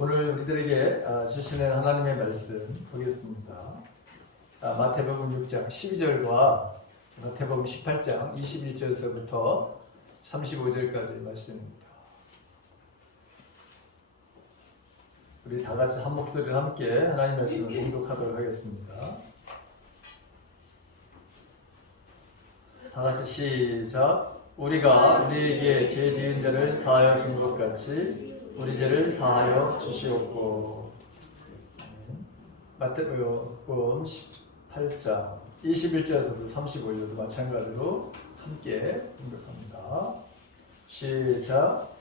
오늘 우리들에게 주시는 하나님의 말씀 보겠습니다. 마태복음 6장 12절과 마태복음 18장 21절에서부터 35절까지 말씀입니다. 우리 다 같이 한 목소리로 함께 하나님의 말씀을 공독하도록 하겠습니다. 다 같이 시작. 우리가 우리에게 죄 지은 자를 사하여 준 것 같이 우리 죄를 사하여 주시옵고. 마태복음 18장 21절에서부터 35절도 마찬가지로 함께 공독합니다. 시작.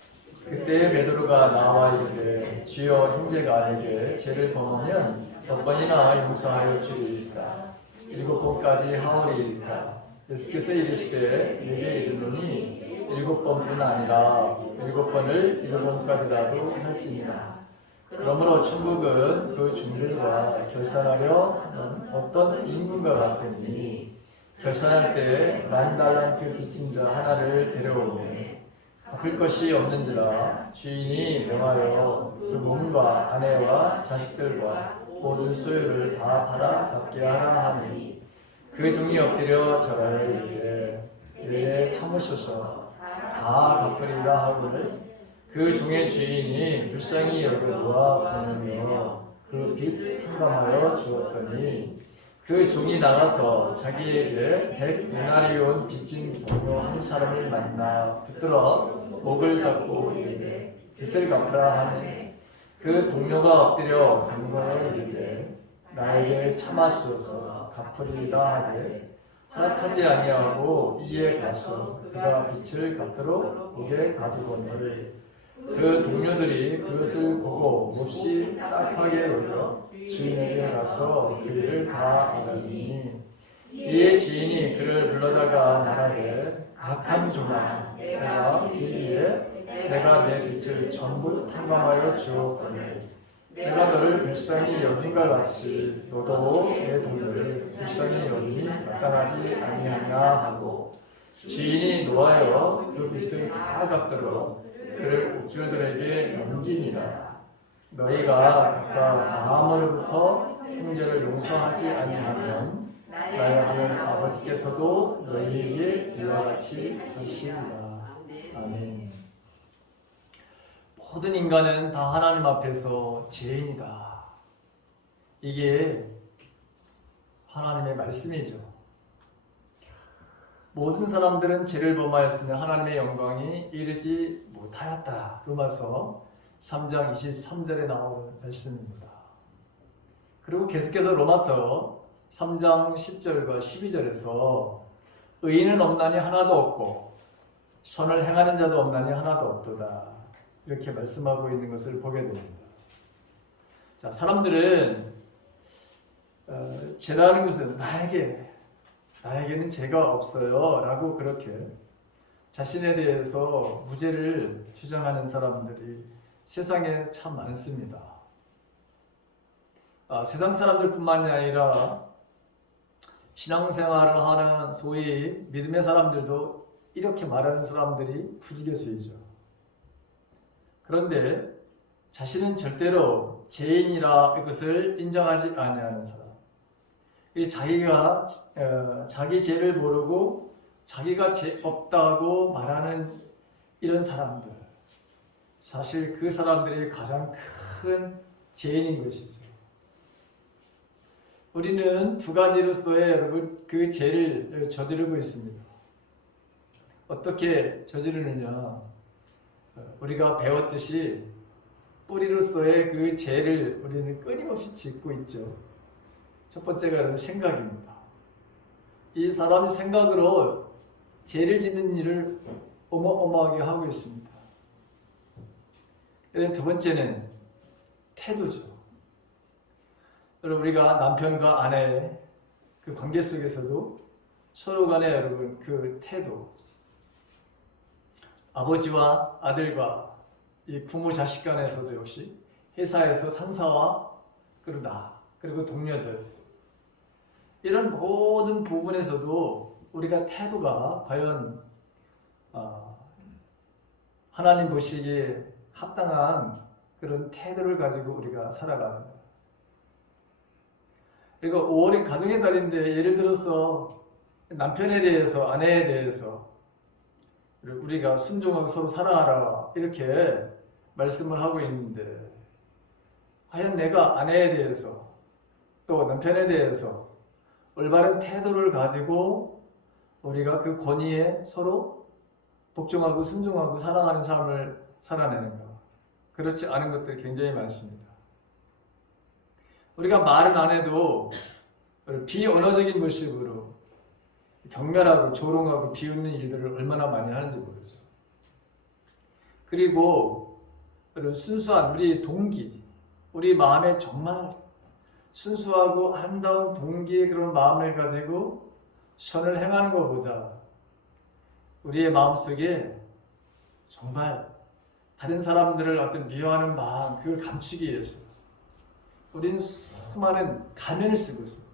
그때 베드로가 나와 이르되 주여 형제가 아내게 죄를 범하면 몇 번이나 용서하여 주리이까? 7번까지 하오리이까? 예수께서 이르시되 내게 이르노니 7번뿐 아니라 7번을 7번까지라도 할지니라. 그러므로 천국은 그 종들과 결산하려 하는 어떤 임금과 같으니 결산할 때 10,000달란트 빚진 자 하나를 데려오매 갚을 것이 없는지라 주인이 명하여 그 몸과 아내와 자식들과 모든 소유를 다 팔아 갚게 하라 하니 그 종이 엎드려 절하여 이르되 내 참으소서 다 갚으리라 하거늘 그 종의 주인이 불쌍히 여겨 놓아 보내며 그 빚 탕감하여 주었더니 그 종이 나가서 자기에게 100데나리온 빚진 동료 한 사람을 만나 붙들어 목을 잡고 이르되 빚을 갚으라 하니 그 동료가 엎드려 간구하여 이르되 나에게 참았소서 갚으리라 하되 허락하지 아니하고 이에 가서 그가 빚을 갚도록 옥에 가두거늘 그 동료들이 그것을 보고 몹시 딱하게 여겨 주인에게 가서 그 일을 다 알았더니 이에 주인이 그를 불러다가 말하되 악한 종아 내가 비리에 내가 내 빚을 전부 탕감하여 주었거늘 내가 너를 불쌍히 여긴과 같이 너도 내 동료를 불쌍히 여김이 마땅하지 아니하냐 하고 주인이 노하여 그 빚을 다 갚도록 그를 옥졸들에게 넘기니라. 너희가 각각 마음으로부터 형제를 용서하지 아니하면 나의 하늘 아버지께서도 너희에게 이와 같이 하시리라. 아멘. 모든 인간은 다 하나님 앞에서 죄인이다. 이게 하나님의 말씀이죠. 모든 사람들은 죄를 범하였으며 하나님의 영광이 이르지 못하였다. 로마서 3장 23절에 나오는 말씀입니다. 그리고 계속해서 로마서 3장 10절과 12절에서 의인은 없나니 하나도 없고 선을 행하는 자도 없나니 하나도 없도다. 이렇게 말씀하고 있는 것을 보게 됩니다. 자, 사람들은 죄라는 것은 나에게는 죄가 없어요 라고 그렇게 자신에 대해서 무죄를 주장하는 사람들이 세상에 참 많습니다. 세상 사람들뿐만이 아니라 신앙생활을 하는 소위 믿음의 사람들도 이렇게 말하는 사람들이 부지기수이죠. 그런데 자신은 절대로 죄인이라 이것을 인정하지 아니하는 사람, 자기가 자기 죄를 모르고 자기가 죄 없다고 말하는 이런 사람들, 사실 그 사람들이 가장 큰 죄인인 것이죠. 우리는 두 가지로서의 여러분 그 죄를 저지르고 있습니다. 어떻게 저지르느냐? 우리가 배웠듯이 뿌리로서의 그 죄를 우리는 끊임없이 짓고 있죠. 첫 번째가 여러분 생각입니다. 이 사람이 생각으로 죄를 짓는 일을 어마어마하게 하고 있습니다. 두 번째는 태도죠. 여러분 우리가 남편과 아내의 그 관계 속에서도 서로 간에 여러분 그 태도, 아버지와 아들과 이 부모 자식 간에서도 역시 회사에서 상사와 그리고 나 그리고 동료들 이런 모든 부분에서도 우리가 태도가 과연 하나님 보시기에 합당한 그런 태도를 가지고 우리가 살아가는 거예요. 그러니까 5월이 가정의 달인데 예를 들어서 남편에 대해서 아내에 대해서 우리가 순종하고 서로 사랑하라 이렇게 말씀을 하고 있는데 과연 내가 아내에 대해서 또 남편에 대해서 올바른 태도를 가지고 우리가 그 권위에 서로 복종하고 순종하고 사랑하는 삶을 살아내는가? 그렇지 않은 것들이 굉장히 많습니다. 우리가 말은 안 해도 비언어적인 모습으로 경멸하고 조롱하고 비웃는 일들을 얼마나 많이 하는지 모르죠. 그리고 순수한 우리 동기, 우리 마음에 정말 순수하고 아름다운 동기의 그런 마음을 가지고 선을 행하는 것보다 우리의 마음속에 정말 다른 사람들을 어떤 미워하는 마음, 그걸 감추기 위해서 우리는 수많은 가면을 쓰고 있습니다.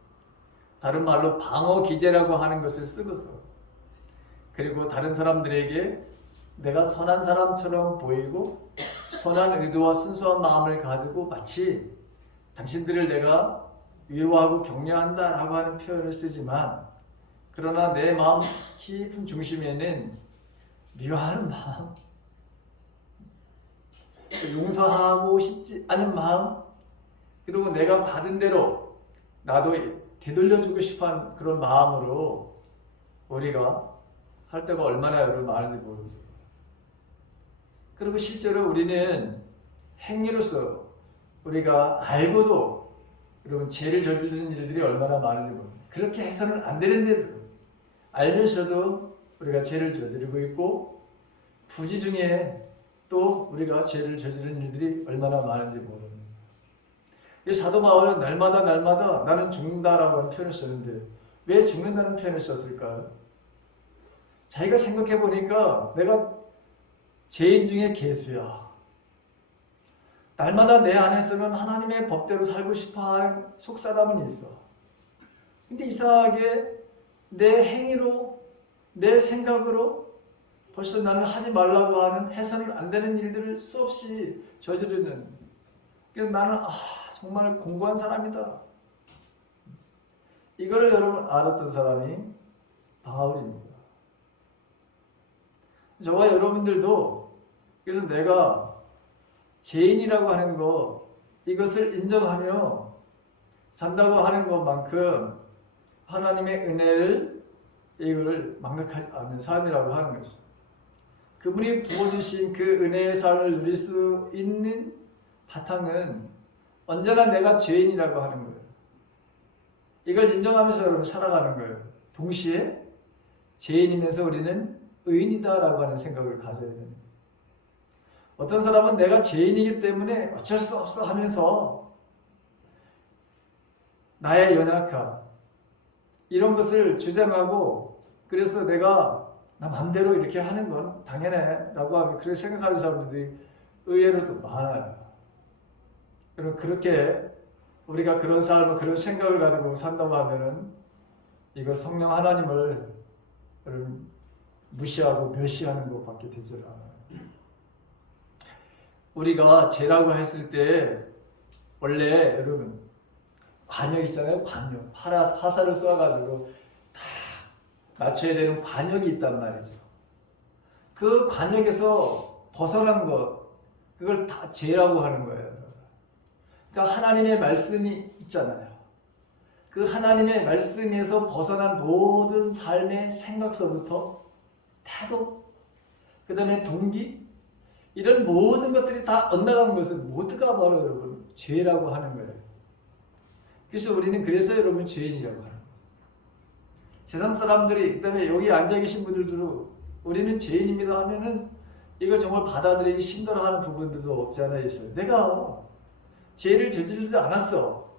다른 말로 방어 기제라고 하는 것을 쓰고서 그리고 다른 사람들에게 내가 선한 사람처럼 보이고 선한 의도와 순수한 마음을 가지고 마치 당신들을 내가 위로하고 격려한다라고 하는 표현을 쓰지만 그러나 내 마음 깊은 중심에는 미워하는 마음, 용서하고 싶지 않은 마음, 그리고 내가 받은 대로 나도 되돌려주고 싶은 그런 마음으로 우리가 할 때가 얼마나 여러분 많은지 모르죠. 그리고 실제로 우리는 행위로서 우리가 알고도 여러분 죄를 저지르는 일들이 얼마나 많은지 모릅니다. 그렇게 해서는 안 되는데 알면서도 우리가 죄를 저지르고 있고 부지 중에 또 우리가 죄를 저지르는 일들이 얼마나 많은지 모릅니다. 사도 바울은 날마다 나는 죽는다라고 하는 표현을 썼는데 왜 죽는다는 표현을 썼을까요? 자기가 생각해 보니까 내가 죄인 중에 개수야. 날마다 내 안에서는 하나님의 법대로 살고 싶어할 속사람은 있어. 근데 이상하게 내 행위로, 내 생각으로 벌써 나는 하지 말라고 하는 해서는 안 되는 일들을 수없이 저지르는. 그래서 나는 정말 공부한 사람이다. 이걸 여러분 알았던 사람이 바울입니다. 저와 여러분들도 그래서 내가 죄인이라고 하는 것 이것을 인정하며 산다고 하는 것만큼 하나님의 은혜를 이걸 망각하지 않는 삶이라고 하는 것이죠. 그분이 부어주신 그 은혜의 삶을 누릴 수 있는 바탕은 언제나 내가 죄인이라고 하는 거예요. 이걸 인정하면서 여러분 살아가는 거예요. 동시에 죄인이면서 우리는 의인이다라고 하는 생각을 가져야 됩니다. 어떤 사람은 내가 죄인이기 때문에 어쩔 수 없어 하면서 나의 연약함 이런 것을 주장하고 그래서 내가 나 맘대로 이렇게 하는 건 당연해 라고 하고 그렇게 생각하는 사람들이 의외로 또 많아요. 그럼 그렇게 우리가 그런 삶을 그런 생각을 가지고 산다고 하면은 이거 성령 하나님을 무시하고 멸시하는 것밖에 되지 않아요. 우리가 죄라고 했을 때 원래 여러분 관역 있잖아요. 관역. 화살을 쏘아가지고 다 맞춰야 되는 관역이 있단 말이죠. 그 관역에서 벗어난 것 그걸 다 죄라고 하는 거예요. 그러니까 하나님의 말씀이 있잖아요. 그 하나님의 말씀에서 벗어난 모든 삶의 생각서부터 태도, 그 다음에 동기 이런 모든 것들이 다 엇나간 것은 모두가 바로 여러분 죄라고 하는 거예요. 그래서 우리는 그래서 여러분 죄인이라고 하는 거예요. 세상 사람들이 그다음에 여기 앉아 계신 분들도 우리는 죄인입니다 하면은 이걸 정말 받아들이기 힘들어하는 부분들도 없지 않아 있어요. 내가 죄를 저지르지 않았어.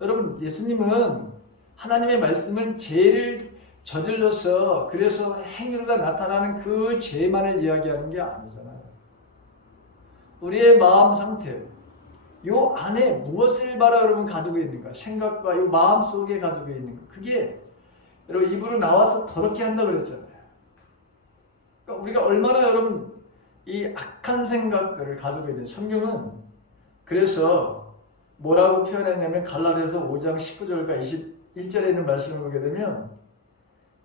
여러분 예수님은 하나님의 말씀은 죄를 저질러서 그래서 행위로가 나타나는 그 죄만을 이야기하는 게 아니잖아요. 우리의 마음 상태, 요 안에 무엇을 바라 여러분 가지고 있는가? 생각과 요 마음 속에 가지고 있는 거. 그게 여러분 입으로 나와서 더럽게 한다 그랬잖아요. 그러니까 우리가 얼마나 여러분 이 악한 생각들을 가지고 있는 성경은 그래서 뭐라고 표현했냐면 갈라디아서 5장 19절과 21절에 있는 말씀을 보게 되면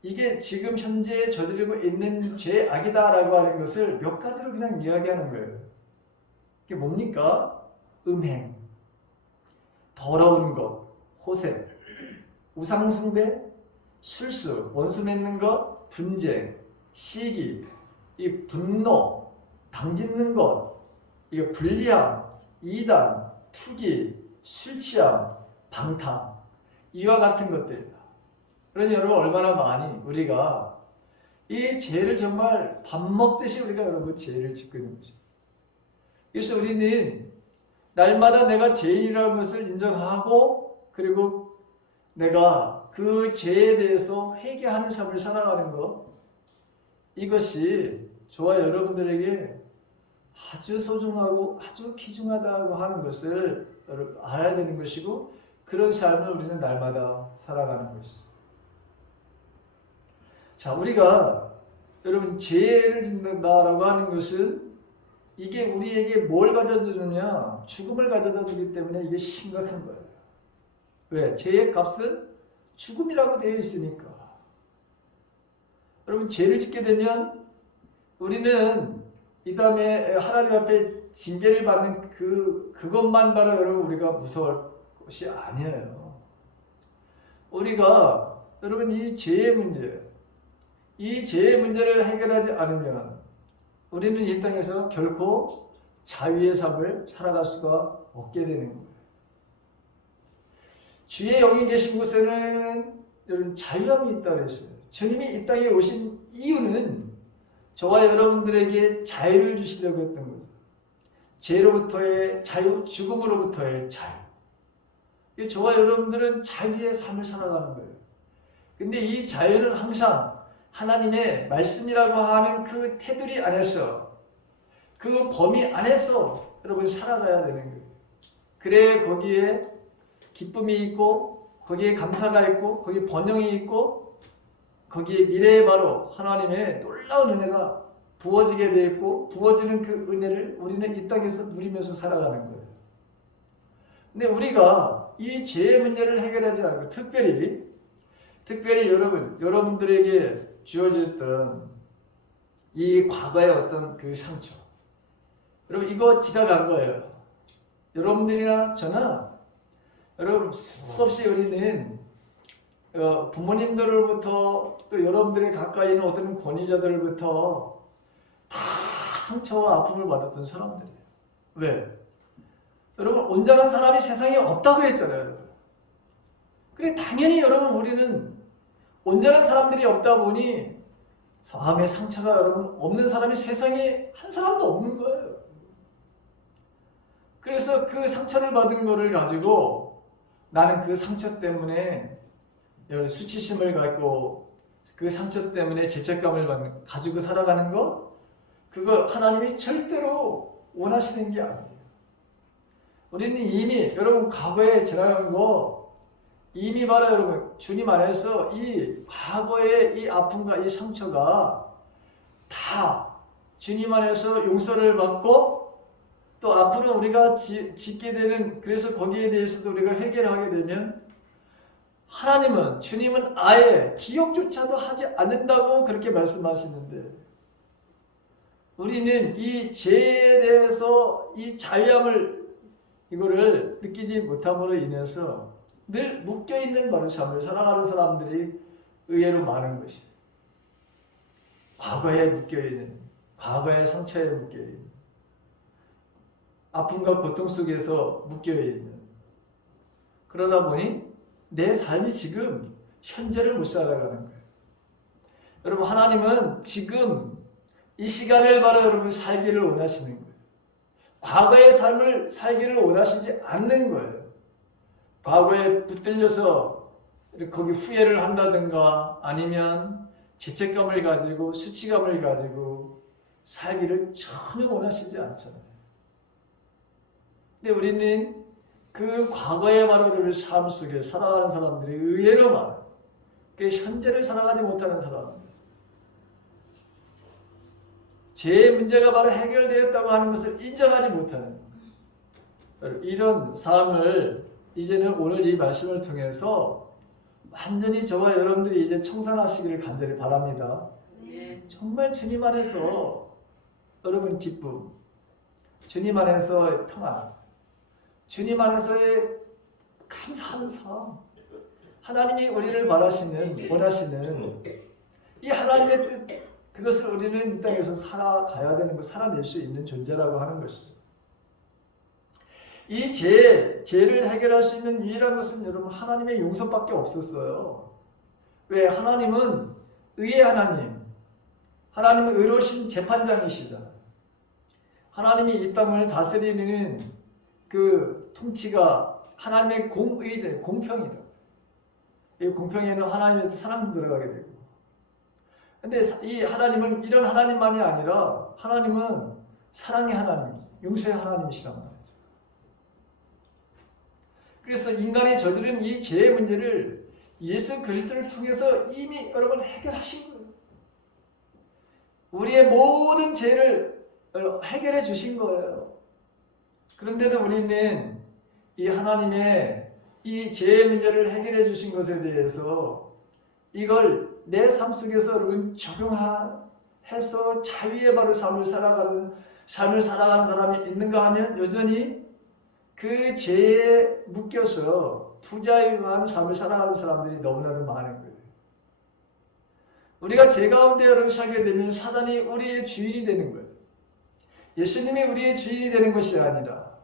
이게 지금 현재 저지르고 있는 죄악이다라고 하는 것을 몇 가지로 그냥 이야기하는 거예요. 이게 뭡니까? 음행, 더러운 것, 호색, 우상숭배, 술수, 원수 맺는 것, 분쟁, 시기, 이 분노, 당짓는 것, 이게 불리함, 이단, 투기, 술 취함, 방탕, 이와 같은 것들이다. 그러니 여러분 얼마나 많이 우리가 이 죄를 정말 밥 먹듯이 우리가 여러분 죄를 짓고 있는 거죠. 그래서 우리는 날마다 내가 죄인이라는 것을 인정하고 그리고 내가 그 죄에 대해서 회개하는 삶을 살아가는 것, 이것이 저와 여러분들에게 아주 소중하고 아주 귀중하다고 하는 것을 알아야 되는 것이고 그런 삶을 우리는 날마다 살아가는 것이죠. 자, 우리가 여러분 죄를 짓는다라고 하는 것은 이게 우리에게 뭘 가져다 주느냐? 죽음을 가져다 주기 때문에 이게 심각한 거예요. 왜? 죄의 값은 죽음이라고 되어 있으니까. 여러분 죄를 짓게 되면 우리는 이 다음에 하나님 앞에 징계를 받는 그것만 바로 여러분 우리가 무서울 것이 아니에요. 우리가 여러분 이 죄의 문제를 해결하지 않으면 우리는 이 땅에서 결코 자유의 삶을 살아갈 수가 없게 되는 거예요. 주의 영이 계신 곳에는 여러분 자유함이 있다고 했어요. 주님이 이 땅에 오신 이유는 저와 여러분들에게 자유를 주시려고 했던 거죠. 죄로부터의 자유, 죽음으로부터의 자유. 저와 여러분들은 자유의 삶을 살아가는 거예요. 근데 이 자유는 항상 하나님의 말씀이라고 하는 그 테두리 안에서, 그 범위 안에서 여러분 살아가야 되는 거예요. 그래 거기에 기쁨이 있고 거기에 감사가 있고 거기에 번영이 있고 거기에 미래에 바로 하나님의 놀라운 은혜가 부어지게 되어 있고 부어지는 그 은혜를 우리는 이 땅에서 누리면서 살아가는 거예요. 근데 우리가 이 죄의 문제를 해결하지 않고 특별히 여러분들에게 주어졌던 이 과거의 어떤 그 상처, 여러분 이거 지나간 거예요. 여러분들이나 저나 여러분 수없이 우리는 부모님들로부터 또 여러분들의 가까이 있는 어떤 권위자들로부터 다 상처와 아픔을 받았던 사람들이에요. 왜? 여러분 온전한 사람이 세상에 없다고 했잖아요. 여러분. 그래 당연히 여러분 우리는 온전한 사람들이 없다 보니 마음의 상처가 여러분 없는 사람이 세상에 한 사람도 없는 거예요. 그래서 그 상처를 받은 거를 가지고 나는 그 상처 때문에 여러분 수치심을 갖고 그 상처 때문에 죄책감을 가지고 살아가는 거, 그거 하나님이 절대로 원하시는 게 아니에요. 우리는 이미 여러분 과거에 지나간 거 이미 바로 여러분 주님 안에서 이 과거의 이 아픔과 이 상처가 다 주님 안에서 용서를 받고 또 앞으로 우리가 짓게 되는, 그래서 거기에 대해서도 우리가 해결을 하게 되면 하나님은, 주님은 아예 기억조차도 하지 않는다고 그렇게 말씀하시는데 우리는 이 죄에 대해서 이 자유함을 이거를 느끼지 못함으로 인해서 늘 묶여있는 바로 삶을 살아가는 사람들이 의외로 많은 것이에요. 과거에 묶여있는, 과거의 상처에 묶여있는, 아픔과 고통 속에서 묶여있는, 그러다 보니 내 삶이 지금 현재를 못 살아가는 거예요. 여러분 하나님은 지금 이 시간을 바로 여러분 살기를 원하시는 거예요. 과거의 삶을 살기를 원하시지 않는 거예요. 과거에 붙들려서 거기 후회를 한다든가 아니면 죄책감을 가지고 수치감을 가지고 살기를 전혀 원하시지 않잖아요. 근데 우리는 그 과거의 바로 삶 속에 살아가는 사람들이 의외로 많아요. 그 현재를 살아가지 못하는 사람들. 죄의 문제가 바로 해결되었다고 하는 것을 인정하지 못하는 이런 삶을 이제는 오늘 이 말씀을 통해서 완전히 저와 여러분들이 이제 청산하시기를 간절히 바랍니다. 정말 주님 안에서 여러분 기쁨, 주님 안에서의 평안, 주님 안에서의 감사하는 삶, 하나님이 우리를 원하시는 이 하나님의 뜻, 그것을 우리는 이 땅에서 살아가야 되는 것, 살아낼 수 있는 존재라고 하는 것이죠. 이 죄를 해결할 수 있는 유일한 것은 여러분 하나님의 용서밖에 없었어요. 왜? 하나님은 의의 하나님은 의로우신 재판장이시잖아요. 하나님이 이 땅을 다스리는 그 통치가 하나님의 공의제, 공평이다. 이 공평에는 하나님에서 사람도 들어가게 되고. 근데 이 하나님은 이런 하나님만이 아니라 하나님은 사랑의 하나님, 용서의 하나님이시란 말이죠. 그래서 인간이 저지른 이 죄의 문제를 예수 그리스도를 통해서 이미 여러분 해결하신 거예요. 우리의 모든 죄를 해결해 주신 거예요. 그런데도 우리는 이 하나님의 이 죄의 문제를 해결해 주신 것에 대해서 이걸 내 삶 속에서 여러분 적용해서 자유의 바로 삶을 살아가는 사람이 있는가 하면 여전히 그 죄에 묶여서 부자유한 삶을 살아가는 사람들이 너무나도 많은 거예요. 우리가 죄 가운데 여러분 살게 되면 사단이 우리의 주인이 되는 거예요. 예수님이 우리의 주인이 되는 것이 아니라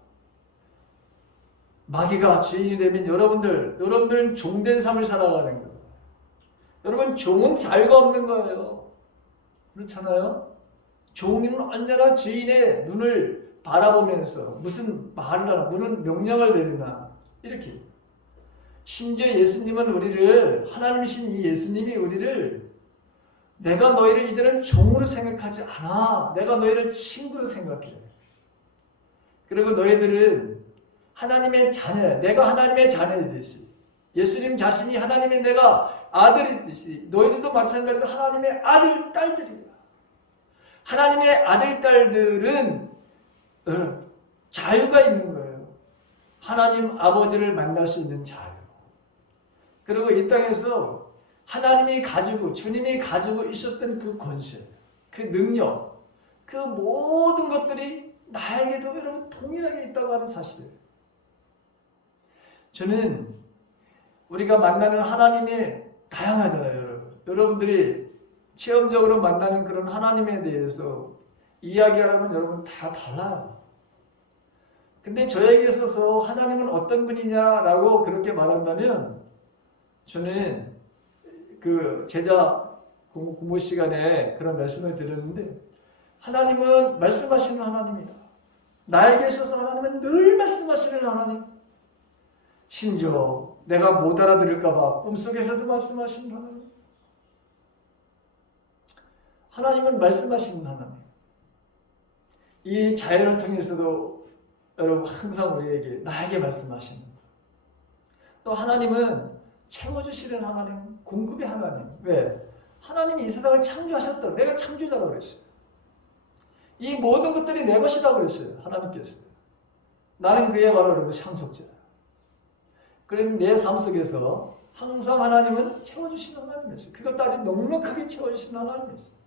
마귀가 주인이 되면 여러분들은 종된 삶을 살아가는 거예요. 여러분 종은 자유가 없는 거예요. 그렇잖아요? 종은 언제나 주인의 눈을 바라보면서 무슨 말을 하나, 무슨 명령을 내리나 이렇게. 심지어 예수님은 우리를, 하나님이신 이 예수님이 우리를 내가 너희를 이제는 종으로 생각하지 않아. 내가 너희를 친구로 생각해. 그리고 너희들은 하나님의 자녀야. 내가 하나님의 자녀이듯이. 예수님 자신이 하나님의 내가 아들이듯이 너희들도 마찬가지로 하나님의 아들, 딸들이야. 하나님의 아들, 딸들은 자유가 있는 거예요. 하나님 아버지를 만날 수 있는 자유. 그리고 이 땅에서 주님이 가지고 있었던 그 권세, 그 능력, 그 모든 것들이 나에게도 여러분 동일하게 있다고 하는 사실이에요. 저는 우리가 만나는 하나님이 다양하잖아요, 여러분. 여러분들이 체험적으로 만나는 그런 하나님에 대해서 이야기하려면 여러분 다 달라요. 근데 저에게 있어서 하나님은 어떤 분이냐라고 그렇게 말한다면 저는 그 제자 공부 시간에 그런 말씀을 드렸는데 하나님은 말씀하시는 하나님이다. 나에게 있어서 하나님은 늘 말씀하시는 하나님. 심지어 내가 못 알아들을까 봐 꿈속에서도 말씀하시는 하나님. 하나님은 말씀하시는 하나님. 이 자연을 통해서도 여러분 항상 우리에게 나에게 말씀하시는. 또 하나님은 채워주시는 하나님, 공급의 하나님. 왜? 하나님이 이 세상을 창조하셨다. 내가 창조자라고 그랬어요. 이 모든 것들이 내 것이라고 그랬어요. 하나님께서. 나는 그의 바로 여러분 상속자. 그래서 내 삶 속에서 항상 하나님은 채워주시는 하나님이었어요. 그것도 아주 넉넉하게 채워주시는 하나님이었어요.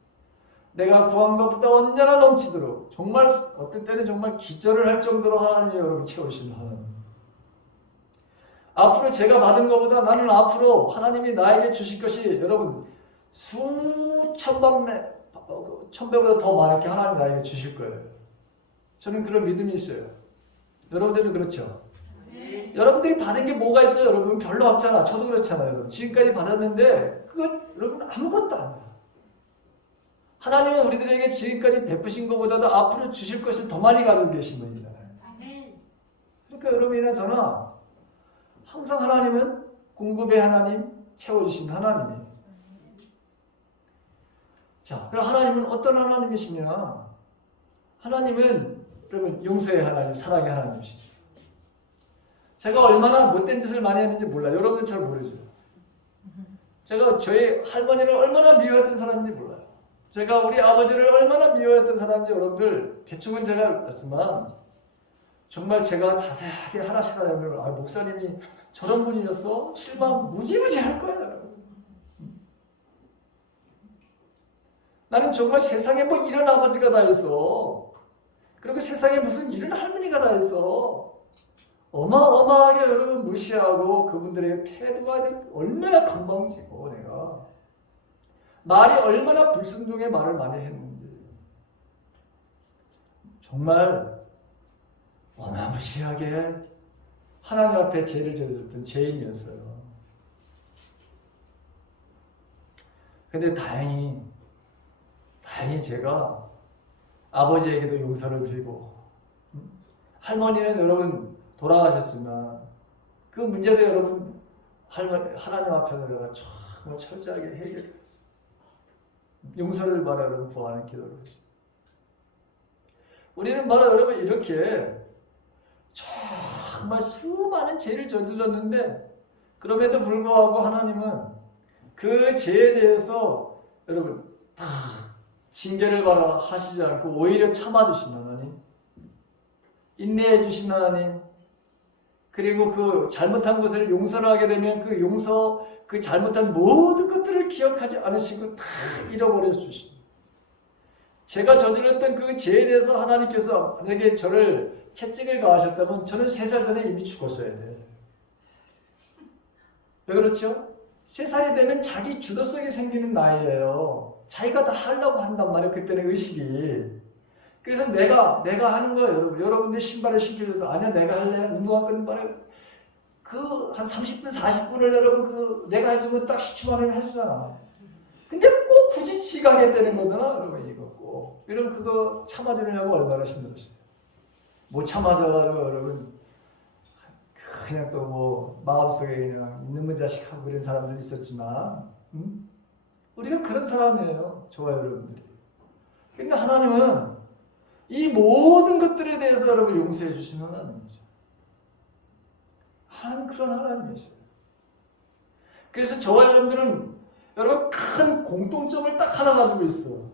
내가 구한 것보다 언제나 넘치도록 정말 어떤 때는 정말 기절을 할 정도로 하나님이 여러분 채우시는 하나님. 앞으로 제가 받은 것보다 나는 앞으로 하나님이 나에게 주실 것이 여러분 수천만 천배보다 더 많게 하나님 나에게 주실 거예요. 저는 그런 믿음이 있어요. 여러분들도 그렇죠? 네. 여러분들이 받은 게 뭐가 있어요? 여러분 별로 없잖아. 저도 그렇잖아요. 지금까지 받았는데 그건 여러분 아무것도 아니야. 하나님은 우리들에게 지금까지 베푸신 것보다도 앞으로 주실 것을 더 많이 가지고 계신 분이잖아요. 그러니까 여러분이나 저나 항상 하나님은 공급의 하나님, 채워주신 하나님이에요. 자, 그럼 하나님은 어떤 하나님이시냐? 하나님은 여러분 용서의 하나님, 사랑의 하나님이시죠. 제가 얼마나 못된 짓을 많이 했는지 몰라요. 여러분은 잘 모르죠. 제가 저희 할머니를 얼마나 미워했던 사람인지 몰라요. 제가 우리 아버지를 얼마나 미워했던 사람인지 여러분들 대충은 제가 알지만 정말 제가 자세하게 하나씩 하려면 목사님이 저런 분이었어? 실망 무지무지 할 거야. 나는 정말 세상에 뭐 이런 아버지가 다 있어. 그리고 세상에 무슨 이런 할머니가 다 있어. 어마어마하게 여러분 무시하고 그분들의 태도가 얼마나 건방지고 내가 말이 얼마나 불순종의 말을 많이 했는지 정말 어마무시하게 하나님 앞에 죄를 저질렀던 죄인이었어요. 근데 다행히 제가 아버지에게도 용서를 빌고 할머니는 여러분 돌아가셨지만 그 문제도 여러분 하나님 앞에 내가 정말 철저하게 해결했어요. 용서를 바라 여러분 구하는 기도를 했어요. 우리는 바로 여러분 이렇게 정말 수많은 죄를 저질렀는데 그럼에도 불구하고 하나님은 그 죄에 대해서 여러분 다 징계를 받아 하시지 않고 오히려 참아주신 하나님, 인내해 주신 하나님, 그리고 그 잘못한 것을 용서를 하게 되면 그 잘못한 모든 것들을 기억하지 않으시고 다 잃어버려 주신, 제가 저질렀던 그 죄에 대해서 하나님께서 만약에 저를 채찍을 가하셨다면 저는 3살 전에 이미 죽었어야 돼. 왜 그렇죠? 3살이 되면 자기 주도성이 생기는 나이예요. 자기가 다 하려고 한단 말이에요. 그때는 의식이. 그래서 내가 하는 거예요. 여러분들 신발을 신기려도 아니야 내가 할래. 운동화 끊는 바에 그 한 30분 40분을 여러분 내가 해주면 딱 10초 만에 해주잖아. 근데 꼭 굳이 지가 하겠다는 거잖아. 여러분 이거 꼭. 여러분 그거 참아주느냐고 얼마나 힘들었어요. 못 참아줘가지고 여러분 그냥 또 뭐 마음속에 그냥 있는 자식 하고 그런 사람들이 있었지만 우리가 그런 사람이에요. 좋아요 여러분들이. 근데 하나님은 이 모든 것들에 대해서 여러분 용서해 주시는 하나님이죠. 하나님 그런 하나님이었어요. 그래서 저와 여러분들은 여러분 큰 공통점을 딱 하나 가지고 있어.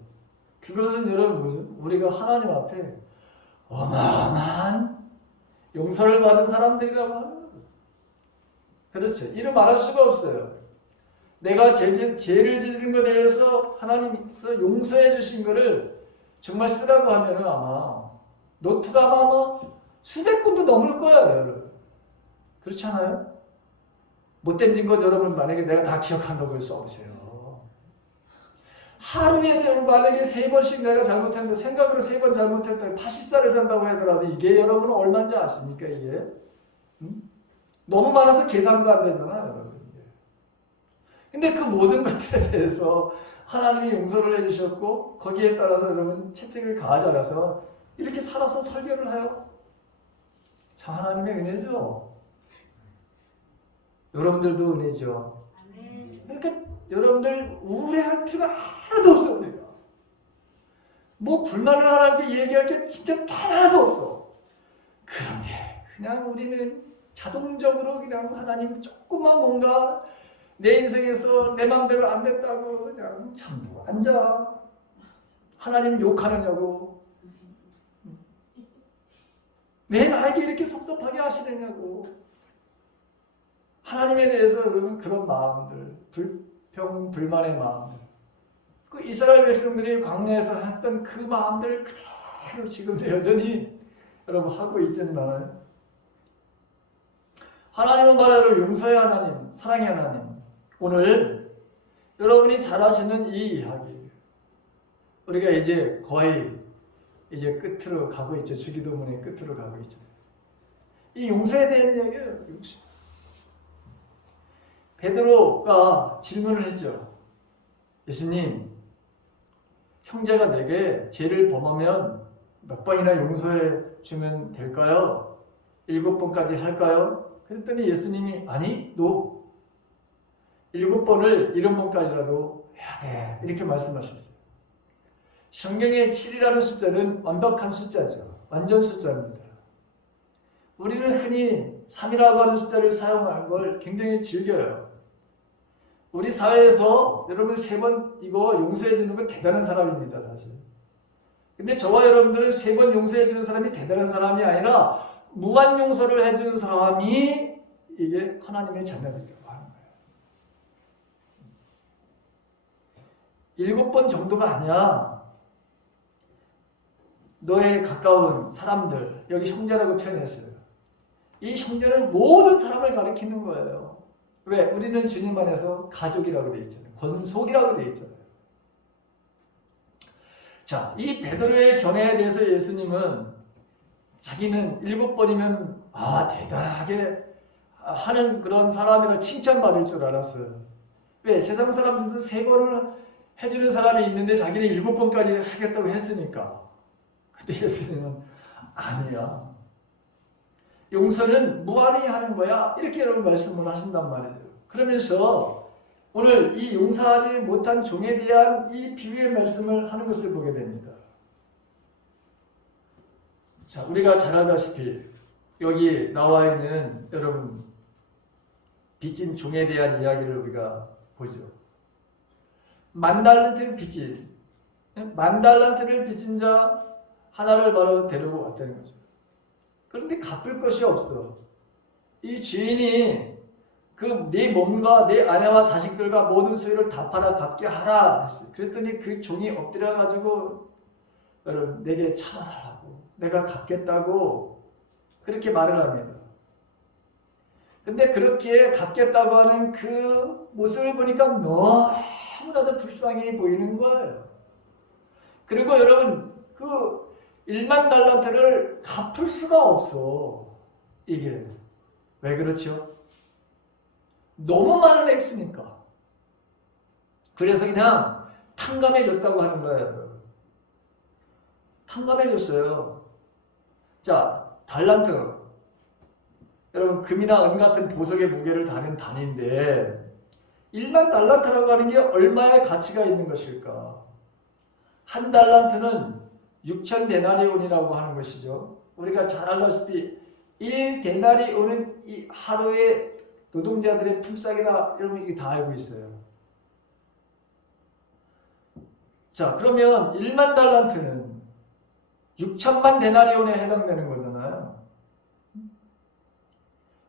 그것은 여러분 우리가 하나님 앞에 어마어마한 용서를 받은 사람들이라고 하는 거예요. 그렇죠. 이를 말할 수가 없어요. 내가 죄를 저지른 것에 대해서 하나님께서 용서해 주신 것을 정말 쓰라고 하면은 아마 노트가 아마 수백 군도 넘을 거예요, 여러분. 그렇지 않아요? 못된 것 여러분 만약에 내가 다 기억한다고 써보세요. 하루에 만약에 3번씩 내가 잘못한 거 생각으로 3번 잘못했다 80살을 산다고 하더라도 이게 여러분은 얼마인지 아십니까 이게? 너무 많아서 계산도 안 되잖아 여러분. 근데 그 모든 것들에 대해서 하나님이 용서를 해주셨고 거기에 따라서 여러분 채찍을 가하지 않아서 이렇게 살아서 설교를 해요. 참 하나님의 은혜죠. 여러분들도 은혜죠. 그러니까 여러분들 우울해할 필요가 하나도 없어. 우리가 뭐 불만을 하나님께 얘기할 게 진짜 하나도 없어. 그런데 그냥 우리는 자동적으로 그냥 하나님 조금만 뭔가 내 인생에서 내 마음대로 안 됐다고 그냥 참고 앉아. 하나님 욕하느냐고. 왜 나에게 이렇게 섭섭하게 하시느냐고. 하나님에 대해서 여러분 그런 마음들, 불평, 불만의 마음들, 그 이스라엘 백성들이 광야에서 했던 그 마음들 그대로 지금도 여전히 여러분 하고 있지는 않아요. 하나님은 바로 용서의 하나님, 사랑의 하나님. 오늘 여러분이 잘 아시는 이 이야기, 우리가 이제 거의 이제 끝으로 가고 있죠. 주기도문의 끝으로 가고 있죠. 이 용서에 대한 이야기예요. 베드로가 질문을 했죠. 예수님, 형제가 내게 죄를 범하면 몇 번이나 용서해 주면 될까요? 7번까지 할까요? 그랬더니 예수님이 아니, 너 7번을 70번까지라도 해야 돼. 이렇게 말씀하셨어요. 성경의 7이라는 숫자는 완벽한 숫자죠. 완전 숫자입니다. 우리는 흔히 3이라고 하는 숫자를 사용하는 걸 굉장히 즐겨요. 우리 사회에서 여러분 3번 이거 용서해 주는 건 대단한 사람입니다, 사실. 근데 저와 여러분들은 3번 용서해 주는 사람이 대단한 사람이 아니라 무한 용서를 해 주는 사람이 이게 하나님의 자녀들이라고 하는 거예요. 7번 정도가 아니야. 너의 가까운 사람들, 여기 형제라고 표현했어요. 이 형제는 모든 사람을 가리키는 거예요. 왜? 우리는 주님 안에서 가족이라고 되어 있잖아요. 권속이라고 되어 있잖아요. 자, 이 베드로의 견해에 대해서 예수님은 자기는 7번이면 대단하게 하는 그런 사람이라 칭찬받을 줄 알았어요. 왜? 세상 사람들도 3번을 해주는 사람이 있는데 자기는 7번까지 하겠다고 했으니까. 근데 예수님은 아니야. 용서는 무한히 하는 거야. 이렇게 여러분 말씀을 하신단 말이죠. 그러면서 오늘 이 용서하지 못한 종에 대한 이 비유의 말씀을 하는 것을 보게 됩니다. 자, 우리가 잘 알다시피 여기 나와 있는 여러분 빚진 종에 대한 이야기를 우리가 보죠. 10,000달란트를 빚진 10,000달란트를 빚진 자 하나를 바로 데리고 왔다는 거죠. 그런데 갚을 것이 없어. 이 주인이 네 몸과 내 아내와 자식들과 모든 소유를 다 팔아 갚게 하라 했어요. 그랬더니 그 종이 엎드려 가지고 여러분 내게 참아달라고, 내가 갚겠다고 그렇게 말을 합니다. 근데 그렇게 갚겠다고 하는 그 모습을 보니까 너무나도 불쌍해 보이는 거예요. 그리고 여러분 그 10,000달란트를 갚을 수가 없어. 이게 왜 그렇죠? 너무 많은 액수니까. 그래서 그냥 탕감해줬다고 하는 거예요. 탕감해줬어요. 자, 달란트. 여러분 금이나 은 같은 보석의 무게를 다는 단위인데 10,000달란트라고 하는 게 얼마의 가치가 있는 것일까? 한 달란트는 6,000데나리온이라고 하는 것이죠. 우리가 잘 알다시피 1데나리온은 이 하루의 노동자들의 품삯이다. 여러분 이게 다 알고 있어요. 자, 그러면 10,000달란트는 6천만 데나리온에 해당되는 거잖아요.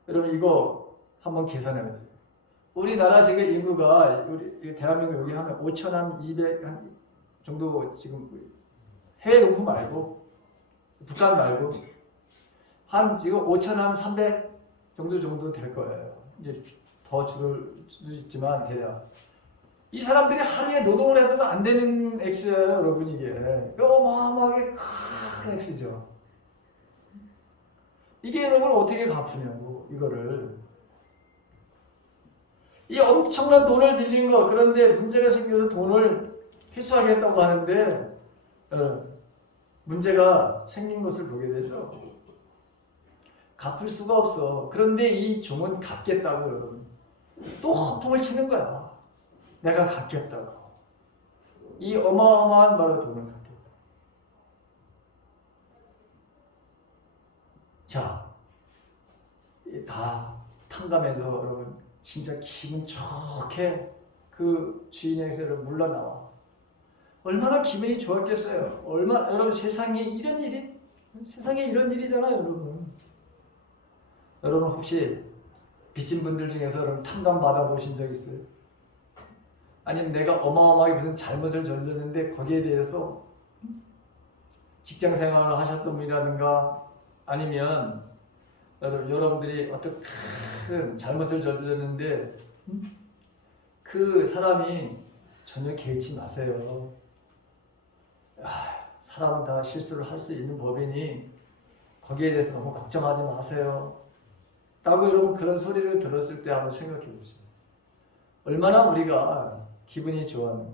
여러분 이거 한번 계산해 보세요. 우리나라 지금 인구가 우리 대한민국 여기 하면 5,200 정도 지금 해외 농구 말고 북한 말고 한 지금 5,300 정도 될 거예요. 이제 더 줄을 수도 있지만 대략 이 사람들이 하루에 노동을 해서는 안 되는 액수예요, 여러분 이게 어마어마하게 큰 액수죠. 이게 여러분 어떻게 갚으냐고 이거를 이 엄청난 돈을 빌린 거 그런데 문제가 생겨서 돈을 회수하겠다고 하는데 문제가 생긴 것을 보게 되죠. 갚을 수가 없어. 그런데 이 종은 갚겠다고 여러분 또 허풍을 치는 거야. 내가 갚겠다고. 이 어마어마한 바로 돈을 갚겠다. 자, 다 탕감해서 여러분 진짜 기분 좋게 그 주인에게서 물러나와. 얼마나 기분이 좋았겠어요. 여러분 세상에 이런 일이잖아요, 여러분. 여러분 혹시 빚진 분들 중에서 여러분 탕감 받아보신 적 있어요? 아니면 내가 어마어마하게 무슨 잘못을 저질렀는데 거기에 대해서 직장 생활을 하셨던 분이라든가 아니면 여러분들이 어떤 큰 잘못을 저질렀는데 그 사람이 전혀 개의치 마세요. 사람은 다 실수를 할 수 있는 법이니 거기에 대해서 너무 걱정하지 마세요. 라고 여러분 그런 소리를 들었을 때 한번 생각해 보세요. 얼마나 우리가 기분이 좋았는가.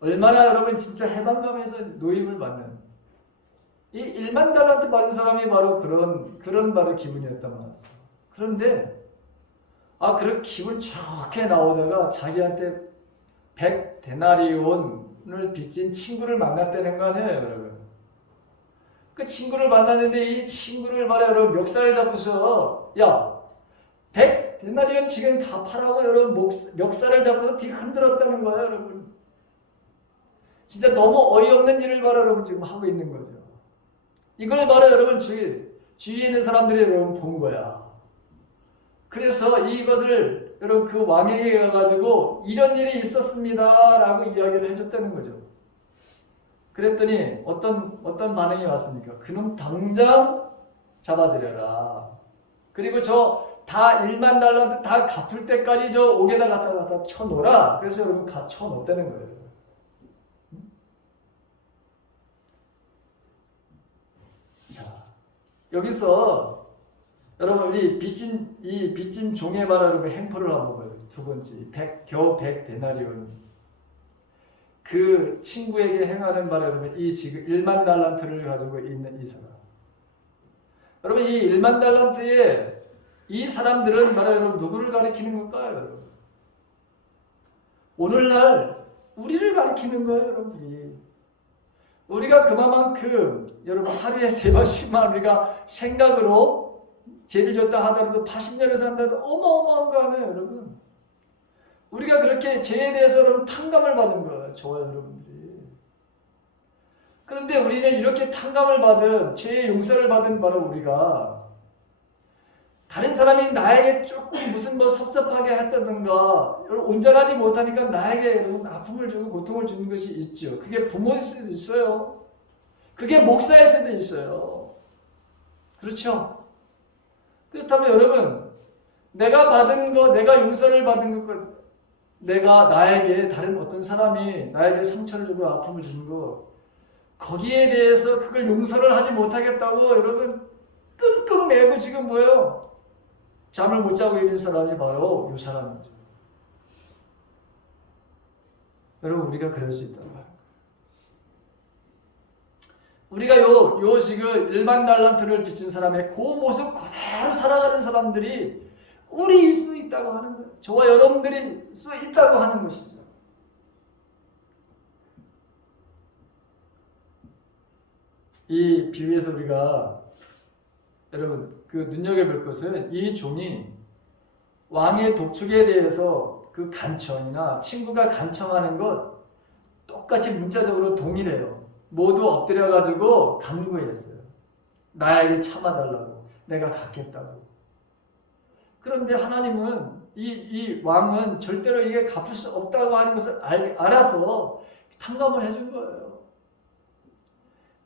얼마나 여러분 진짜 해방감에서 노임을 받는 이 10,000달란트 받은 사람이 바로 그런 바로 기분이었단 말이죠. 그런데 그런 기분 좋게 나오다가 자기한테 100데나리온을 빚진 친구를 만났다는 거 아니에요, 여러분. 그 친구를 만났는데 이 친구를 말이야, 여러분 멱살 잡고서 야, 데나리온 지금 갚아라고 여러분 멱살을 잡고서 뒤 흔들었다는 거예요, 여러분. 진짜 너무 어이없는 일을 바로 여러분 지금 하고 있는 거죠. 이걸 바로 여러분 주위에 있는 사람들이 여러분 본 거야. 그래서 이것을 여러분 그 왕에게 가가지고 이런 일이 있었습니다 라고 이야기를 해줬다는 거죠. 그랬더니 어떤 반응이 왔습니까? 그놈 당장 잡아들여라. 그리고 저 다 1만 달란트 다 갚을 때까지 저 옥에다 갖다 쳐놓으라. 그래서 여러분 쳐놓았다는 거예요. 자, 여기서 여러분 우리 빚진 종의 말 여러분 행포를 한번 봐요. 두 번째 겨우 100데나리온 그 친구에게 행하는 바를 여러분 이 지금 1만 달란트를 가지고 있는 이 사람. 여러분 이 1만 달란트에 이 사람들은 말하여 여러분 누구를 가리키는 걸까요? 여러분? 오늘날 우리를 가리키는 거예요, 여러분. 우리가 그만큼 여러분 하루에 3번씩만 우리가 생각으로 죄를 졌다 하더라도 80년을 산다도 어마어마한 거 아니에요, 여러분. 우리가 그렇게 죄에 대해서 여러분 탕감을 받은 거예요, 저와 여러분들이. 그런데 우리는 이렇게 탕감을 받은 죄의 용서를 받은 바로 우리가 다른 사람이 나에게 조금 무슨 섭섭하게 했다든가 온전하지 못하니까 나에게 아픔을 주고 고통을 주는 것이 있죠. 그게 부모일 수도 있어요. 그게 목사일 수도 있어요. 그렇죠? 그렇다면 여러분 내가 받은 거, 내가 용서를 받은 것, 내가 나에게 다른 어떤 사람이 나에게 상처를 주고 아픔을 주는 거 거기에 대해서 그걸 용서를 하지 못하겠다고 여러분 끙끙 매고 지금 뭐예요? 잠을 못 자고 있는 사람이 바로 이 사람이죠. 여러분 우리가 그럴 수 있다고 합니다. 우리가 요 지금 1만 달란트를 빚진 사람의 그 모습 그대로 살아가는 사람들이 우리일 수 있다고 하는 거예요. 저와 여러분들이 수 있다고 하는 것이죠. 이 비유에서 우리가 여러분 그 눈여겨볼 것은 이 종이 왕의 독촉에 대해서 그 간청이나 친구가 간청하는 것 똑같이 문자적으로 동일해요. 모두 엎드려가지고 간구했어요. 나에게 참아달라고, 내가 갚겠다고. 그런데 하나님은 이 왕은 절대로 이게 갚을 수 없다고 하는 것을 알아서 탕감을 해준 거예요.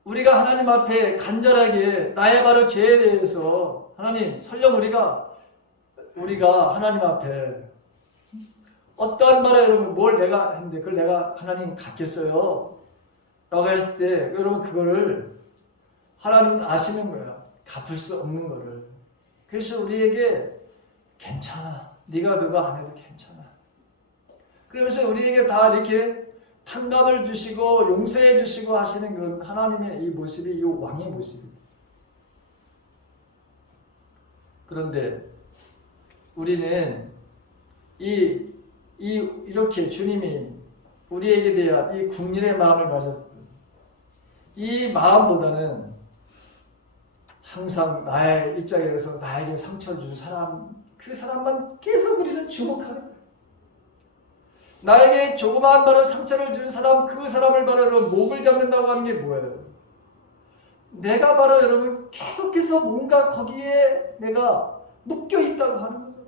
우리가 하나님 앞에 간절하게 나의 바로 죄에 대해서 하나님 설령 우리가 하나님 앞에 어떠한 말에 여러분 뭘 내가 했는데 그걸 내가 하나님 갚겠어요 라고 했을 때 여러분 그거를 하나님은 아시는 거야. 갚을 수 없는 거를. 그래서 우리에게 괜찮아. 네가 그거 안 해도 괜찮아. 그러면서 우리에게 다 이렇게 탕감을 주시고 용서해 주시고 하시는 그런 하나님의 이 모습이 이 왕의 모습입니다. 그런데 우리는 이렇게 주님이 우리에게 대한 이 국률의 마음을 가졌던 이 마음보다는 항상 나의 입장에서 나에게 상처를 준 사람, 그 사람만 계속 우리는 주목하는 거예요. 나에게 조그마한 바로 상처를 준 사람, 그 사람을 바로 여러분 목을 잡는다고 하는 게 뭐예요? 내가 바로 여러분 계속해서 뭔가 거기에 내가 묶여 있다고 하는 거죠.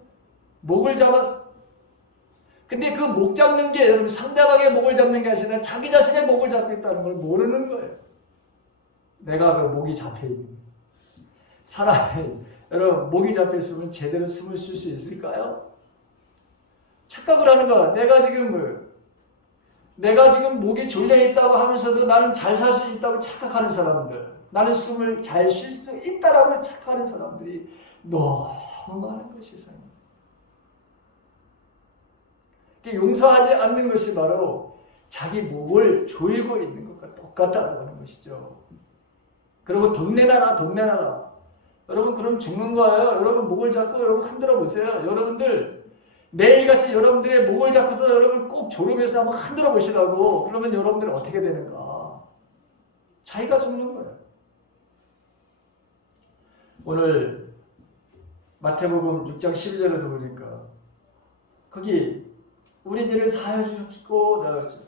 목을 잡았어. 근데 그 목 잡는 게 여러분 상대방의 목을 잡는 게 아니라 자기 자신의 목을 잡고 있다는 걸 모르는 거예요. 내가 그 목이 잡혀 있는 거예요. 사람이 여러분 목이 잡혀 있으면 제대로 숨을 쉴 수 있을까요? 착각을 하는 거야. 내가 지금 목이 졸려 있다고 하면서도 나는 잘 살 수 있다고 착각하는 사람들, 나는 숨을 잘 쉴 수 있다라고 착각하는 사람들이 너무 많은 것이 세상에. 용서하지 않는 것이 바로 자기 목을 조이고 있는 것과 똑같다고 하는 것이죠. 그리고 돈 내놔라. 여러분 그럼 죽는 거예요. 여러분 목을 잡고 여러분 흔들어 보세요. 여러분들 매일같이 여러분들의 목을 잡고서 여러분 꼭 졸음해서 한번 흔들어 보시라고. 그러면 여러분들은 어떻게 되는가? 자기가 죽는 거예요. 오늘 마태복음 6장 12절에서 보니까 거기 우리 죄를 사하여 주시고 나갔죠.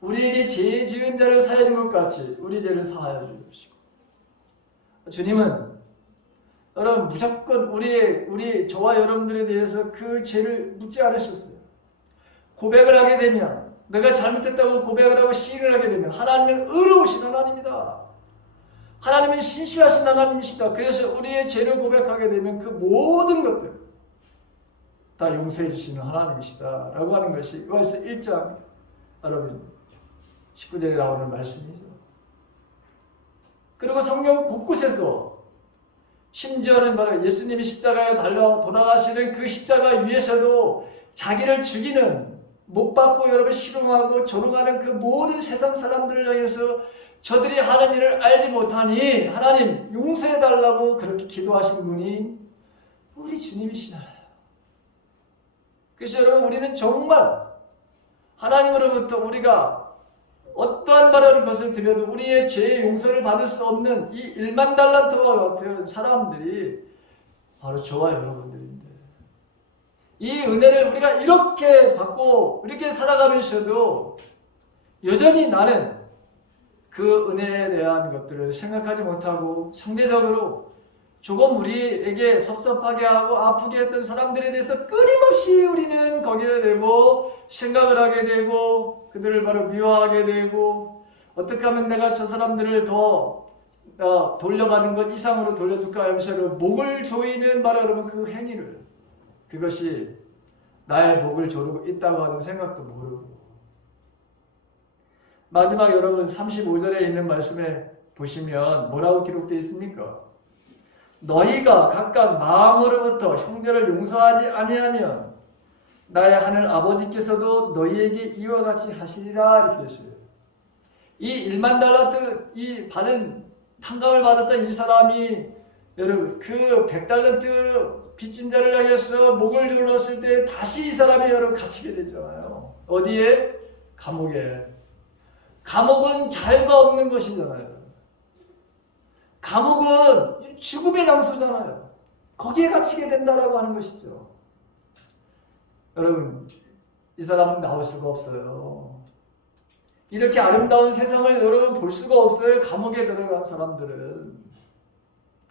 우리에게 죄 지은 자를 사하여 준 것 같이 우리 죄를 사하여 주시고. 주님은 여러분 무조건 우리 저와 여러분들에 대해서 그 죄를 묻지 않으셨어요. 고백을 하게 되면, 내가 잘못했다고 고백을 하고 시인을 하게 되면 하나님은 의로우신 하나님이다. 하나님은 신실하신 하나님이시다. 그래서 우리의 죄를 고백하게 되면 그 모든 것들 다 용서해 주시는 하나님이시다 라고 하는 것이 요한일서 1장 여러분 19절에 나오는 말씀이죠. 그리고 성경 곳곳에서 심지어는 바로 예수님이 십자가에 달려 돌아가시는 그 십자가 위에서도 자기를 죽이는, 못 받고 여러분 희롱하고 조롱하는 그 모든 세상 사람들을 향해서 저들이 하는 일을 알지 못하니 하나님 용서해달라고 그렇게 기도하신 분이 우리 주님이시나요? 그래서 여러분 우리는 정말 하나님으로부터 우리가 어떠한 바라는 것을 드려도 우리의 죄의 용서를 받을 수 없는 이 1만 달란트와 같은 사람들이 바로 저와 여러분들인데, 이 은혜를 우리가 이렇게 받고 이렇게 살아가면서도 여전히 나는 그 은혜에 대한 것들을 생각하지 못하고 상대적으로 조금 우리에게 섭섭하게 하고 아프게 했던 사람들에 대해서 끊임없이 우리는 거기에 대고 생각을 하게 되고 그들을 바로 미워하게 되고, 어떻게 하면 내가 저 사람들을 더 돌려받은 것 이상으로 돌려줄까 하면서 목을 조이는 바로 여러분 그 행위를, 그것이 나의 목을 조르고 있다고 하는 생각도 모르고. 마지막 여러분 35절에 있는 말씀에 보시면 뭐라고 기록되어 있습니까? 너희가 각각 마음으로부터 형제를 용서하지 아니하면 나의 하늘 아버지께서도 너희에게 이와 같이 하시리라 이렇게 했어요. 이 1만 달란트 이 받은 탕감을 받았던 이 사람이 여러분 그 100달란트 빚진 자를 향해서 목을 눌렀을 때 다시 이 사람이 여러분 갇히게 됐잖아요. 어디에? 감옥에. 감옥은 자유가 없는 것이잖아요. 감옥은 죽음의 장소잖아요. 거기에 갇히게 된다라고 하는 것이죠. 여러분, 이 사람은 나올 수가 없어요. 이렇게 아름다운 세상을 여러분 볼 수가 없어요. 감옥에 들어간 사람들은.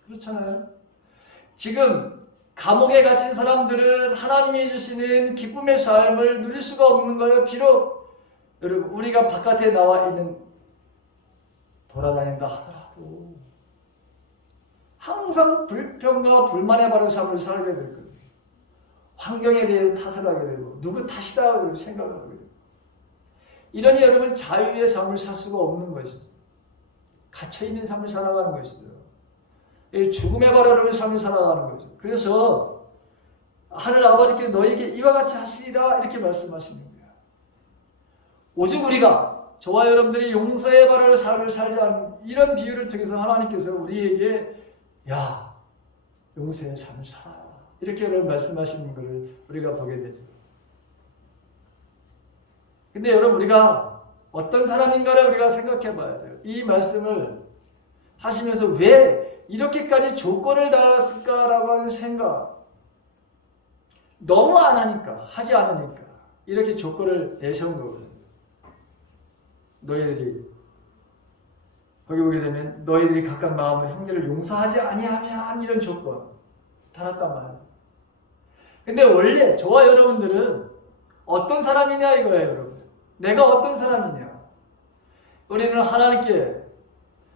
그렇잖아요. 지금 감옥에 갇힌 사람들은 하나님이 주시는 기쁨의 삶을 누릴 수가 없는 거예요. 비록 여러분 우리가 바깥에 나와 있는 돌아다닌다 하더라도 항상 불평과 불만의 바른 삶을 살게 될 거예요. 환경에 대해서 탓을 하게 되고 누구 탓이다 생각을 하게 되고, 이러니 여러분 자유의 삶을 살 수가 없는 것이죠. 갇혀있는 삶을 살아가는 것이죠. 죽음의 바라는 삶을 살아가는 거죠. 그래서 하늘 아버지께서 너에게 이와 같이 하시리라 이렇게 말씀하시는 거예요. 오직 우리가 저와 여러분들이 용서의 바라는 삶을 살지 않는 이런 비유를 통해서 하나님께서 우리에게 야 용서의 삶을 살아라 이렇게 여러분 말씀하시는 것을 우리가 보게 되죠. 근데 여러분 우리가 어떤 사람인가를 우리가 생각해 봐야 돼요. 이 말씀을 하시면서 왜 이렇게까지 조건을 달았을까라고 하는 생각, 너무 안 하니까, 하지 않으니까 이렇게 조건을 내세운 거거든요. 너희들이 거기 보게 되면 너희들이 각각 마음으로 형제를 용서하지 아니하면 이런 조건 달았단 말이에요. 근데 원래 저와 여러분들은 어떤 사람이냐 이거예요, 여러분. 내가 어떤 사람이냐. 우리는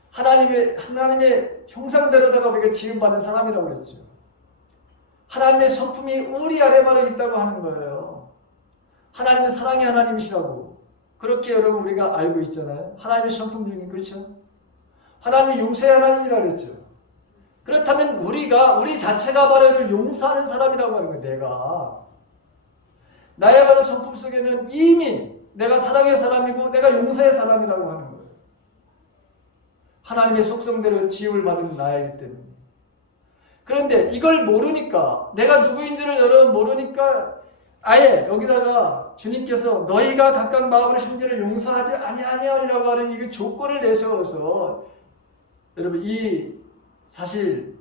하나님의 형상대로다가 우리가 지음받은 사람이라고 그랬죠. 하나님의 성품이 우리 아래만에 있다고 하는 거예요. 하나님은 사랑의 하나님이시라고 그렇게 여러분 우리가 알고 있잖아요. 하나님의 성품 중에 그렇죠. 하나님이 용서의 하나님이라고 그랬죠. 그렇다면 우리 자체가 바로 용서하는 사람이라고 하는 거예요. 내가 나의 바로 성품 속에는 이미 내가 사랑의 사람이고 내가 용서의 사람이라고 하는 거예요. 하나님의 속성대로 지음을 받은 나이기 때문에. 그런데 이걸 모르니까, 내가 누구인지를 여러분 모르니까 아예 여기다가 주님께서 너희가 각각 마음으로 형제를 용서하지 아니하면이라고 하는 이 조건을 내세워서 여러분 이 사실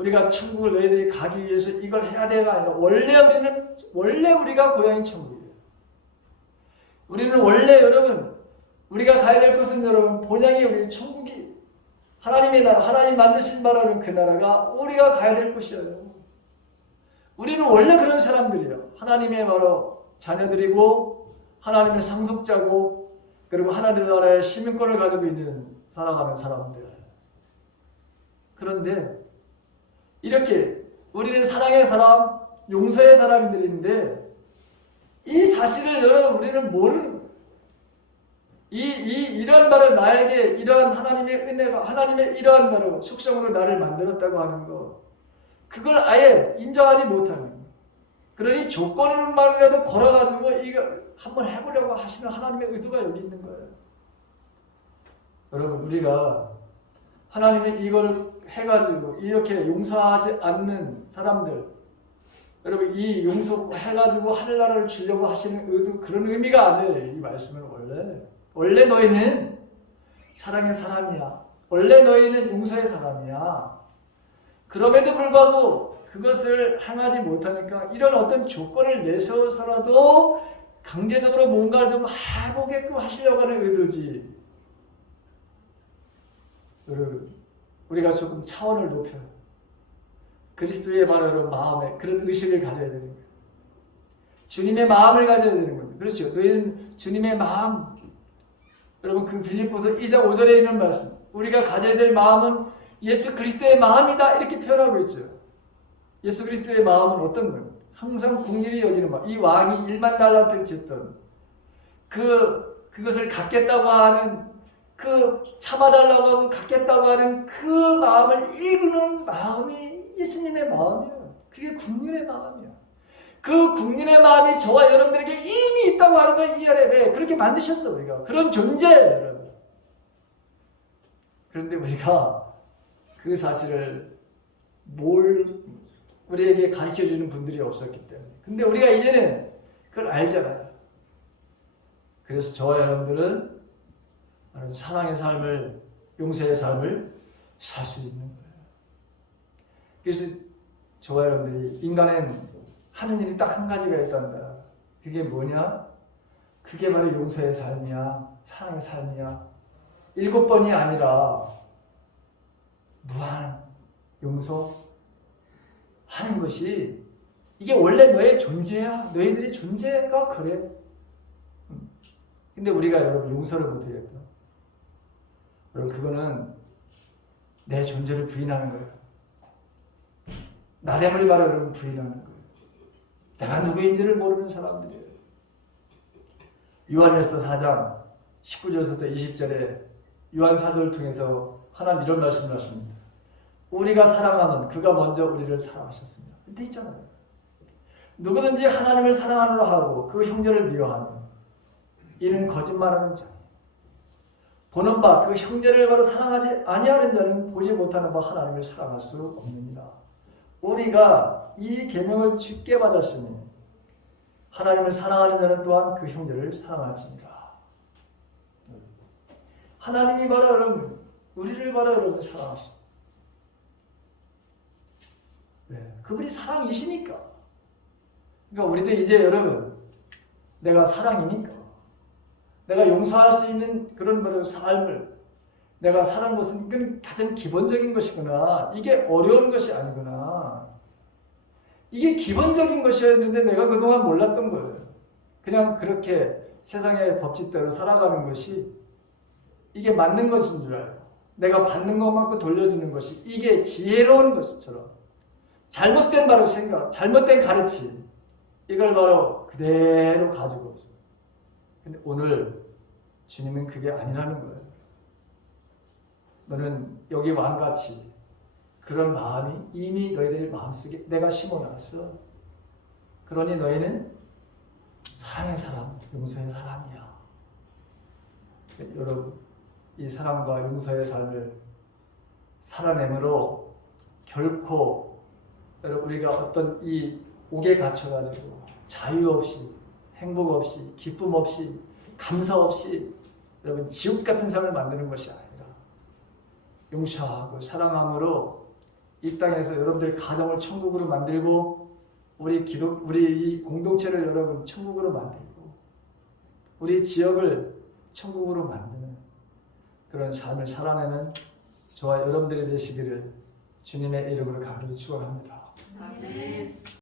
우리가 천국을 너희들이 가기 위해서 이걸 해야 돼가 아니라 원래 우리가 고향이 천국이에요. 우리는 원래 여러분 우리가 가야 될 것은 여러분 본향이 우리 천국이 하나님의 나라 하나님 만드신 바라는 그 나라가 우리가 가야 될 곳이에요. 우리는 원래 그런 사람들이에요. 하나님의 바로 자녀들이고 하나님의 상속자고 그리고 하나님의 나라의 시민권을 가지고 있는 살아가는 사람들. 그런데 이렇게 우리는 사랑의 사람, 용서의 사람들인데 이 사실을 여러분 우리는 모르는 이러한 바로 나에게 이러한 하나님의 은혜가 하나님의 이러한 바로 속성으로 나를 만들었다고 하는 것 그걸 아예 인정하지 못하는 거예요. 그러니 조건으로만이라도 걸어가지고 이거 한번 해보려고 하시는 하나님의 의도가 여기 있는 거예요. 여러분 우리가 하나님이 이걸 해가지고 이렇게 용서하지 않는 사람들 여러분 이 용서해가지고 하늘나라를 주려고 하시는 의도 그런 의미가 아니에요. 이 말씀은 원래 너희는 사랑의 사람이야. 원래 너희는 용서의 사람이야. 그럼에도 불구하고 그것을 행하지 못하니까 이런 어떤 조건을 내세워서라도 강제적으로 뭔가를 좀 해보게끔 하시려고 하는 의도지. 여러분 우리가 조금 차원을 높여요. 그리스도의 바로 마음에 그런 의식을 가져야 되는 거예요. 주님의 마음을 가져야 되는 거죠. 그렇죠. 너희는 주님의 마음. 여러분 그 빌립보서 2장 5절에 있는 말씀. 우리가 가져야 될 마음은 예수 그리스도의 마음이다 이렇게 표현하고 있죠. 예수 그리스도의 마음은 어떤 거예요? 항상 국리를 여기는 마음. 이 왕이 1만 달란트를 줬던 그것을 갖겠다고 하는 그 참아달라고 하고 갖겠다고 하는 그 마음을 읽는 마음이 예수님의 마음이에요. 그게 국민의 마음이에요. 그 국민의 마음이 저와 여러분들에게 이미 있다고 하는 걸 이해해야 돼. 그렇게 만드셨어 우리가. 그런 존재예요 여러분. 그런데 우리가 그 사실을 우리에게 가르쳐주는 분들이 없었기 때문에. 근데 우리가 이제는 그걸 알잖아요. 그래서 저와 여러분들은 사랑의 삶을, 용서의 삶을 살 수 있는 거예요. 그래서 저와 여러분들이 인간은 하는 일이 딱 한 가지가 있단다. 그게 뭐냐? 그게 바로 용서의 삶이야. 사랑의 삶이야. 7번이 아니라 무한 용서하는 것이 이게 원래 너의 존재야. 너희들의 존재가 그래. 근데 우리가 여러분 용서를 못하겠다. 여러분 그거는 내 존재를 부인하는 거예요. 나됨을 바로 여러분 부인하는 거예요. 내가 누구인지를 모르는 사람들이에요. 요한일서 4장 19절부터 20절에 요한 사도를 통해서 하나님 이런 말씀을 하십니다. 우리가 사랑하면 그가 먼저 우리를 사랑하셨습니다. 근데 있잖아요. 누구든지 하나님을 사랑하노라 하고 그 형제를 미워하면 이는 거짓말하는 자니 보는 바 그 형제를 바로 사랑하지 아니하는 자는 보지 못하는 바 하나님을 사랑할 수 없느니라. 우리가 이 계명을 주께 받았으니 하나님을 사랑하는 자는 또한 그 형제를 사랑할지니라. 하나님이 바로 여러분 우리를 바로 여러분 사랑하시죠. 네, 그분이 사랑이시니까. 그러니까 우리도 이제 여러분 내가 사랑이니까 내가 용서할 수 있는 그런 바로 삶을 내가 사는 것은 이건 가장 기본적인 것이구나. 이게 어려운 것이 아니구나. 이게 기본적인 것이었는데 내가 그동안 몰랐던 거예요. 그냥 그렇게 세상의 법칙대로 살아가는 것이 이게 맞는 것인 줄 알고 내가 받는 것만큼 돌려주는 것이 이게 지혜로운 것처럼 잘못된 바로 생각, 잘못된 가르침 이걸 바로 그대로 가지고 있어요. 근데 오늘 주님은 그게 아니라는 거예요. 너는 여기 왕같이 그런 마음이 이미 너희들 마음속에 내가 심어놨어. 그러니 너희는 사랑의 사람, 용서의 사람이야. 여러분 이 사랑과 용서의 삶을 살아내므로 결코 여러분 우리가 어떤 이 옥에 갇혀가지고 자유 없이 행복 없이 기쁨 없이 감사 없이 여러분 지옥 같은 삶을 만드는 것이 아니라 용서하고 사랑함으로 이 땅에서 여러분들 가정을 천국으로 만들고 우리 이 공동체를 여러분 천국으로 만들고 우리 지역을 천국으로 만드는 그런 삶을 살아내는 저와 여러분들이 되시기를 주님의 이름으로 간절히 축원합니다. 아멘.